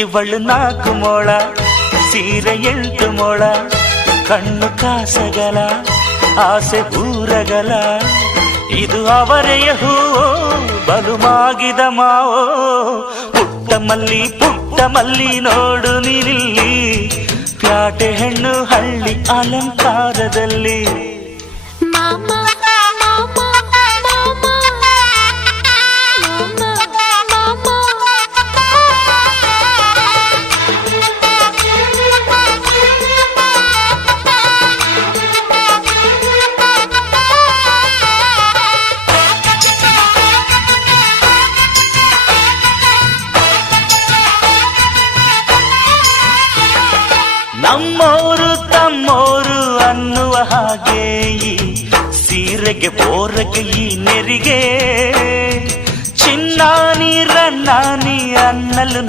ಇವಳು 4 ಮೊಳ ಸೀರೆ 8 ಮೊಳ ಕಣ್ಣು ಕಾಸಗಲ ಆಸೆ ಊರಗಲ ಇದು ಅವರೆಯ ಹೂವೋ ಬಲುಮಾಗಿದ ಮಾವೋ ಪುಟ್ಟ ಮಲ್ಲಿ ನೋಡು ನೀನಿಲ್ಲಿ ಪ್ಯಾಟೆ ಹೆಣ್ಣು ಹಳ್ಳಿ ಅಲಂಕಾರದಲ್ಲಿ ನಮ್ಮೋರು ತಮ್ಮೋರು ಅನ್ನುವ ಹಾಗೆ ಈ ಸೀರೆಗೆ ಬೋರಗೆ ಈ ನೆರಿಗೆ ಚಿನ್ನಾನಿ ರನ್ನಾನಿ ಅನ್ನಲು